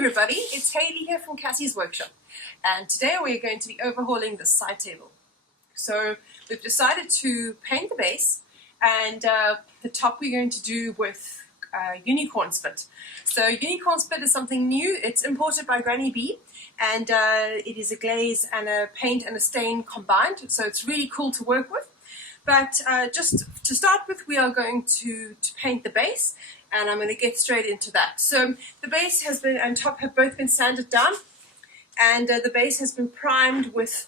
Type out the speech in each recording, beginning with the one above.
everybody, it's Haylee here from Cassie's workshop, and today we're going to be overhauling the side table. So we've decided to paint the base, and the top we're going to do with unicorn SpiT. So unicorn SpiT is something new. It's imported by Granny B, and it is a glaze and a paint and a stain combined, so it's really cool to work with. But just to start with, we are going to paint the base, and I'm going to get straight into that. So the base has been and top have both been sanded down, and the base has been primed with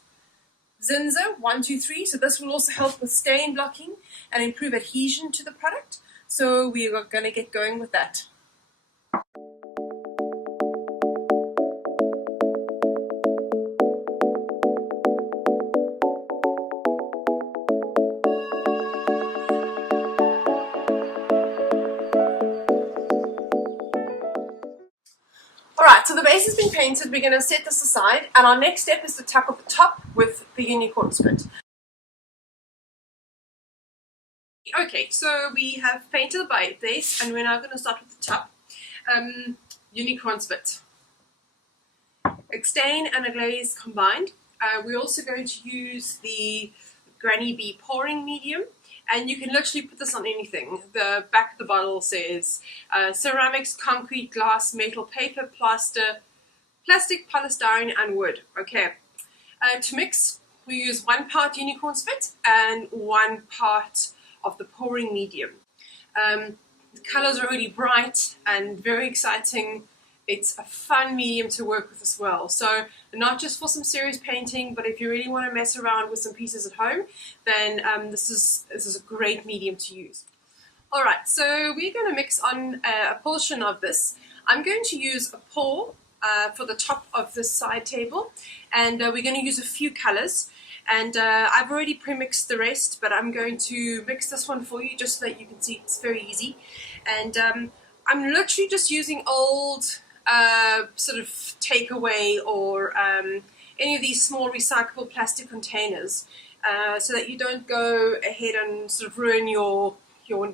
Zinza 123. So this will also help with stain blocking and improve adhesion to the product. So we are going to get going with that. Alright, so the base has been painted. We're going to set this aside, and our next step is to tackle the top with the unicorn SpiT. Okay, so we have painted the base, and we're now going to start with the top. Unicorn SpiT. A stain and a glaze combined. We're also going to use the Granny B pouring medium. And you can literally put this on anything. The back of the bottle says ceramics, concrete, glass, metal, paper, plaster, plastic, polystyrene, and wood. Okay. To mix, we use 1 part unicorn SpiT and 1 part of the pouring medium. The colors are really bright and very exciting. It's a fun medium to work with as well. So not just for some serious painting, but if you really want to mess around with some pieces at home, then this is a great medium to use. All right, so we're going to mix on a portion of this. I'm going to use a pour for the top of this side table, and we're going to use a few colors. And I've already pre-mixed the rest, but I'm going to mix this one for you just so that you can see it's very easy. And I'm literally just using old sort of takeaway or any of these small recyclable plastic containers, so that you don't go ahead and sort of ruin your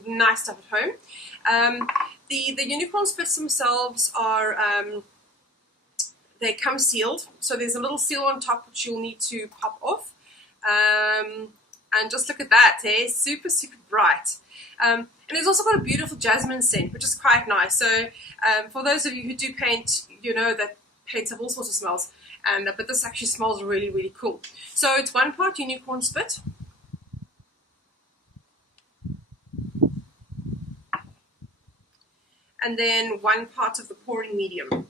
nice stuff at home. The unicorn SpiTs themselves are they come sealed, so there's a little seal on top which you'll need to pop off. And just look at that, super bright. And it's also got a beautiful jasmine scent, which is quite nice. So for those of you who do paint, you know that paints have all sorts of smells, but this actually smells really cool. So it's 1 part unicorn SpiT, and then 1 part of the pouring medium.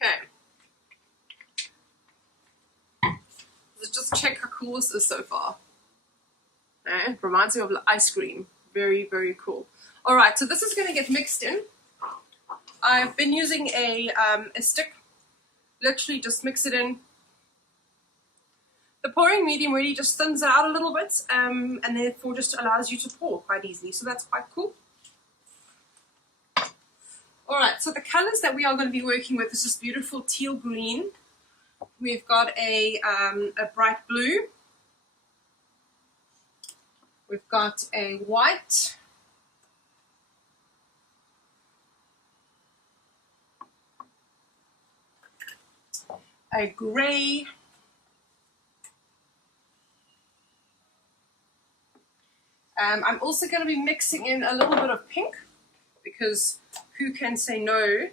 Okay. Let's just check how cool this is so far. Okay. Reminds me of ice cream. Very cool. Alright, so this is going to get mixed in. I've been using a stick. Literally just mix it in. The pouring medium really just thins out a little bit, and therefore just allows you to pour quite easily. So that's quite cool. Alright, so the colors that we are going to be working with is this beautiful teal green. We've got a bright blue. We've got a white. A grey. I'm also going to be mixing in a little bit of pink, because who can say no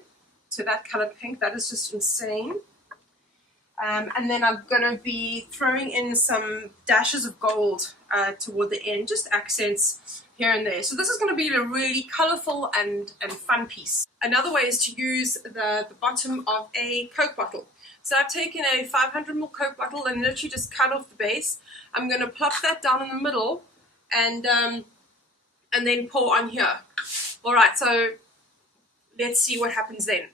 to that color pink? That is just insane. And then I'm going to be throwing in some dashes of gold toward the end, just accents here and there. So this is going to be a really colorful and fun piece. Another way is to use the bottom of a Coke bottle. So I've taken a 500 ml Coke bottle and literally just cut off the base. I'm going to plop that down in the middle and then pour on here. Alright, so let's see what happens then.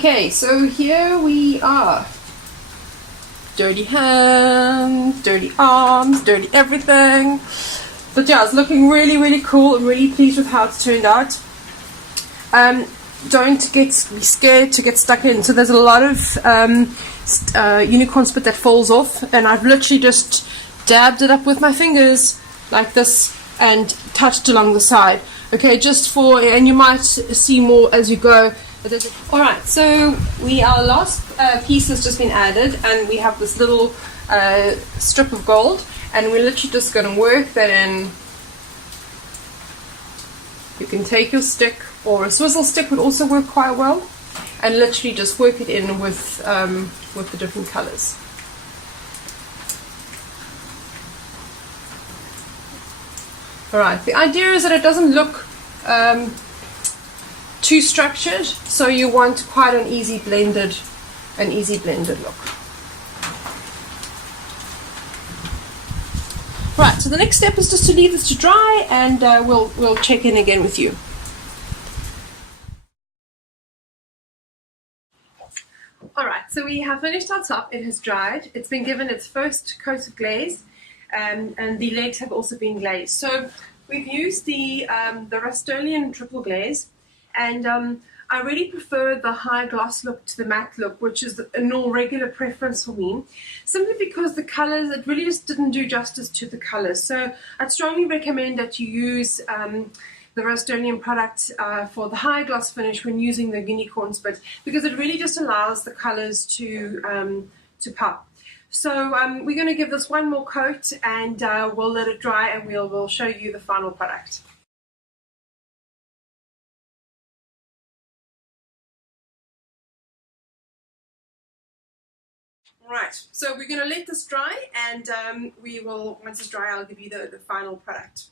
Okay, so here we are. Dirty hands, dirty arms, dirty everything. But yeah, it's looking really, really cool. I'm really pleased with how it's turned out. Don't be scared to get stuck in. So there's a lot of unicorn spit that falls off, and I've literally just dabbed it up with my fingers like this and touched along the side. Okay, just for, and you might see more as you go. Alright, so our last piece has just been added, and we have this little strip of gold, and we're literally just going to work that in. You can take your stick, or a swizzle stick would also work quite well, and literally just work it in with the different colors. Alright, the idea is that it doesn't look too structured, so you want quite an easy blended look. Right, so the next step is just to leave this to dry, and we'll check in again with you. Alright, so we have finished our top. It has dried. It's been given its first coat of glaze, and the legs have also been glazed. So we've used the Rust-Oleum triple glaze, and I really prefer the high gloss look to the matte look, which is a more regular preference for me, simply because the colors, it really just didn't do justice to the colors. So I'd strongly recommend that you use the Rust-Oleum product for the high gloss finish when using the unicorn spit, because it really just allows the colors to pop. So we're going to give this one more coat, and we'll let it dry, and we'll show you the final product. Right, so we're going to let this dry, and once it's dry, I'll give you the final product.